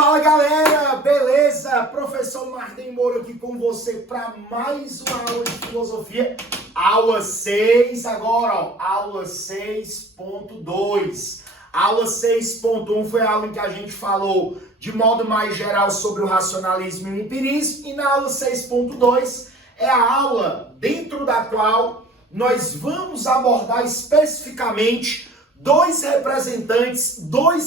Fala galera, beleza? Professor Marden Moura aqui com você para mais uma aula de filosofia. Aula 6 agora, ó, aula 6.2. Aula 6.1 foi a aula em que a gente falou de modo mais geral sobre o racionalismo e o empirismo. E na aula 6.2 é a aula dentro da qual nós vamos abordar especificamente dois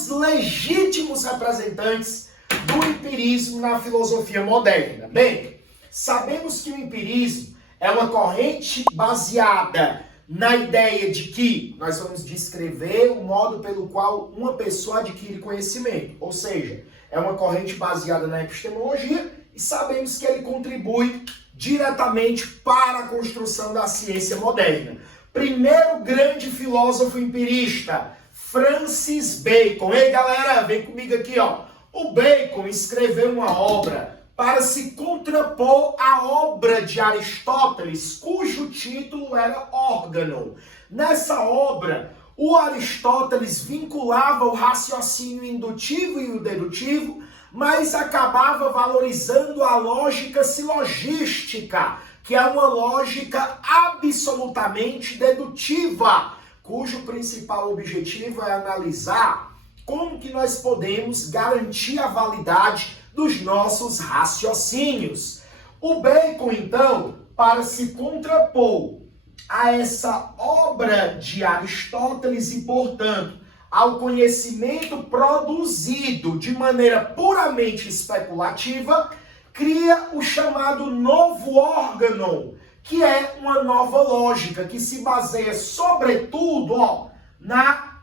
legítimos representantes do empirismo na filosofia moderna. Bem, sabemos que o empirismo é uma corrente baseada na ideia de que nós vamos descrever o modo pelo qual uma pessoa adquire conhecimento. Ou seja, é uma corrente baseada na epistemologia e sabemos que ele contribui diretamente para a construção da ciência moderna. Primeiro grande filósofo empirista, Francis Bacon. Ei, galera, vem comigo aqui, ó. O Bacon escreveu uma obra para se contrapor à obra de Aristóteles, cujo título era Órgano. Nessa obra, o Aristóteles vinculava o raciocínio indutivo e o dedutivo, mas acabava valorizando a lógica silogística, que é uma lógica absolutamente dedutiva, cujo principal objetivo é analisar como que nós podemos garantir a validade dos nossos raciocínios. O Bacon, então, para se contrapor a essa obra de Aristóteles e, portanto, ao conhecimento produzido de maneira puramente especulativa, cria o chamado novo órgão, que é uma nova lógica, que se baseia, sobretudo, na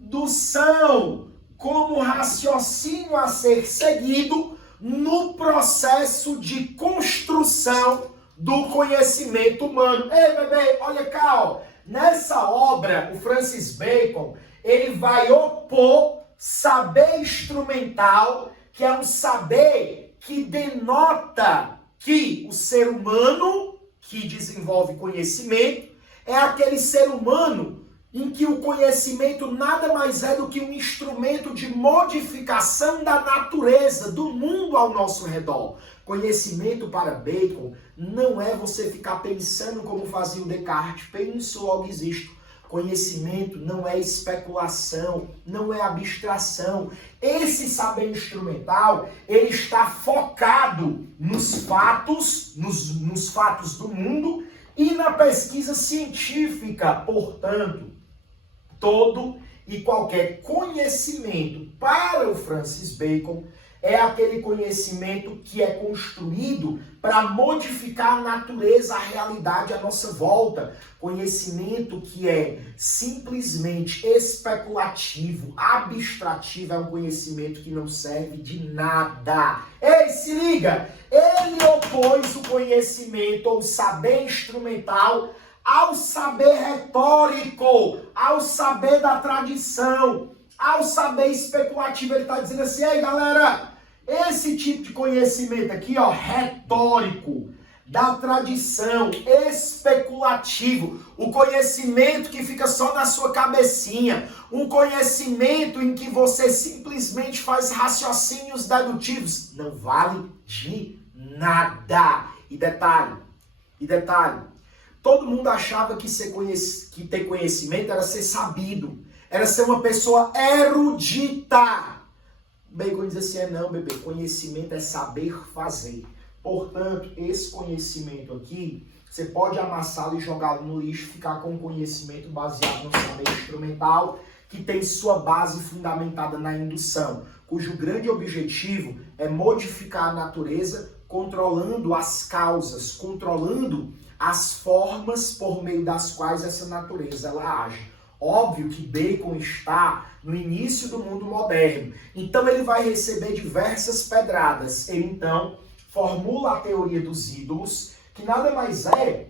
indução, como raciocínio a ser seguido no processo de construção do conhecimento humano. Ei, bebê, olha cá, ó. Nessa obra, o Francis Bacon, ele vai opor saber instrumental, que é um saber que denota que o ser humano que desenvolve conhecimento é aquele ser humano em que o conhecimento nada mais é do que um instrumento de modificação da natureza, do mundo ao nosso redor. Conhecimento para Bacon não é você ficar pensando como fazia o Descartes, penso, logo existo. Conhecimento não é especulação, não é abstração. Esse saber instrumental, ele está focado nos fatos, nos fatos do mundo e na pesquisa científica. Portanto, todo e qualquer conhecimento para o Francis Bacon é aquele conhecimento que é construído para modificar a natureza, a realidade à nossa volta. Conhecimento que é simplesmente especulativo, abstrativo, é um conhecimento que não serve de nada. Ei, se liga! Ele opôs o conhecimento ou saber instrumental ao saber retórico, ao saber da tradição, ao saber especulativo. Ele está dizendo assim, aí galera, esse tipo de conhecimento aqui, ó, retórico, da tradição, especulativo, o conhecimento que fica só na sua cabecinha, um conhecimento em que você simplesmente faz raciocínios dedutivos, não vale de nada. E detalhe, todo mundo achava que ter conhecimento era ser sabido, era ser uma pessoa erudita. Bacon diz assim, não, bebê, conhecimento é saber fazer. Portanto, esse conhecimento aqui, você pode amassá-lo e jogá-lo no lixo, ficar com um conhecimento baseado no saber instrumental, que tem sua base fundamentada na indução, cujo grande objetivo é modificar a natureza, controlando as causas, controlando as formas por meio das quais essa natureza ela age. Óbvio que Bacon está no início do mundo moderno, então ele vai receber diversas pedradas. Ele então formula a teoria dos ídolos, que nada mais é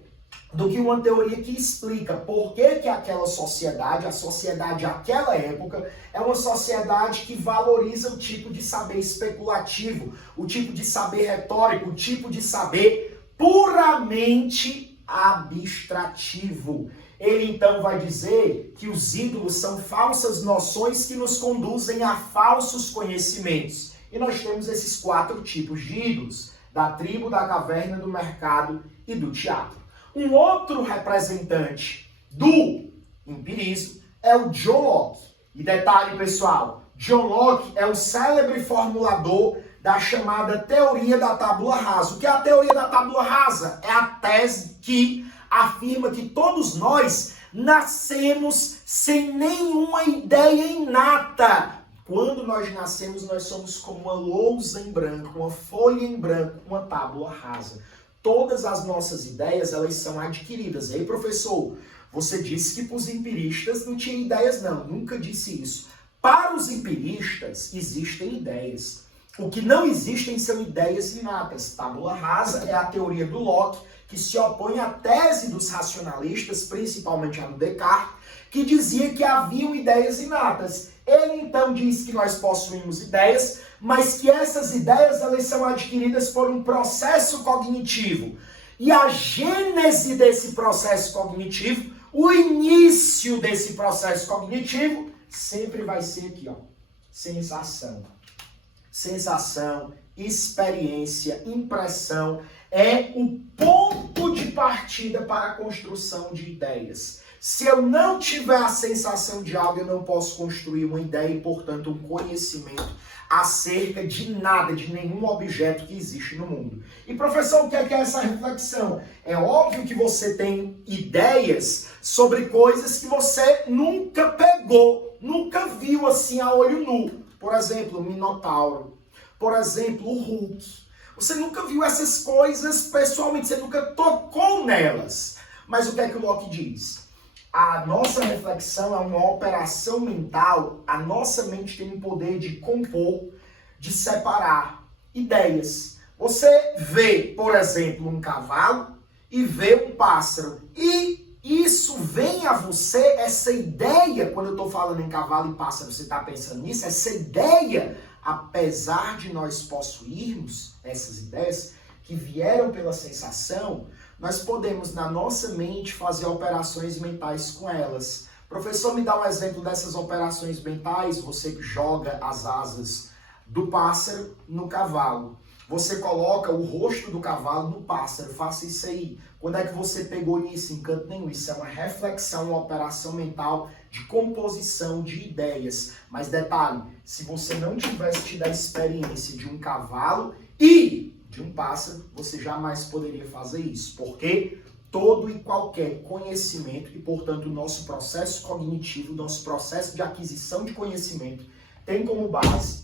do que uma teoria que explica por que aquela sociedade, a sociedade daquela época, é uma sociedade que valoriza o tipo de saber especulativo, o tipo de saber retórico, o tipo de saber puramente abstrativo. Ele então vai dizer que os ídolos são falsas noções que nos conduzem a falsos conhecimentos. E nós temos esses 4 tipos de ídolos: da tribo, da caverna, do mercado e do teatro. Um outro representante do empirismo é o John Locke. E detalhe, pessoal, John Locke é o célebre formulador da chamada teoria da tábula rasa. O que é a teoria da tábula rasa? É a tese que afirma que todos nós nascemos sem nenhuma ideia inata. Quando nós nascemos, nós somos como uma lousa em branco, uma folha em branco, uma tábua rasa. Todas as nossas ideias, elas são adquiridas. E aí, professor, você disse que para os empiristas não tinha ideias, não. Nunca disse isso. Para os empiristas, existem ideias. O que não existem são ideias inatas. Tábula rasa é a teoria do Locke, que se opõe à tese dos racionalistas, principalmente a do Descartes, que dizia que haviam ideias inatas. Ele então diz que nós possuímos ideias, mas que essas ideias elas são adquiridas por um processo cognitivo. E a gênese desse processo cognitivo, o início desse processo cognitivo, sempre vai ser aqui, ó, sensação. Sensação, experiência, impressão é o ponto de partida para a construção de ideias. Se eu não tiver a sensação de algo, eu não posso construir uma ideia e, portanto, um conhecimento acerca de nada, de nenhum objeto que existe no mundo. E, professor, o que é essa reflexão? É óbvio que você tem ideias sobre coisas que você nunca pegou, nunca viu assim a olho nu. Por exemplo, o Minotauro. Por exemplo, o Hulk. Você nunca viu essas coisas pessoalmente, você nunca tocou nelas. Mas o que é que o Locke diz? A nossa reflexão é uma operação mental. A nossa mente tem o poder de compor, de separar ideias. Você vê, por exemplo, um cavalo e vê um pássaro. E isso vem a você, essa ideia, quando eu estou falando em cavalo e pássaro, você está pensando nisso? Essa ideia, apesar de nós possuirmos essas ideias que vieram pela sensação, nós podemos, na nossa mente, fazer operações mentais com elas. Professor, me dá um exemplo dessas operações mentais. Você joga as asas do pássaro no cavalo. Você coloca o rosto do cavalo no pássaro. Faça isso aí. Quando é que você pegou nisso? Em canto nenhum. Isso é uma reflexão, uma operação mental de composição de ideias. Mas detalhe, se você não tivesse tido a experiência de um cavalo e de um pássaro, você jamais poderia fazer isso. Porque todo e qualquer conhecimento, e portanto o nosso processo cognitivo, nosso processo de aquisição de conhecimento, tem como base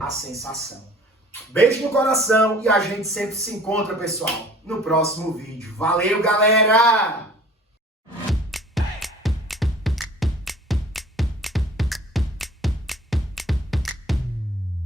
a sensação. Beijo no coração e a gente sempre se encontra, pessoal, no próximo vídeo. Valeu, galera!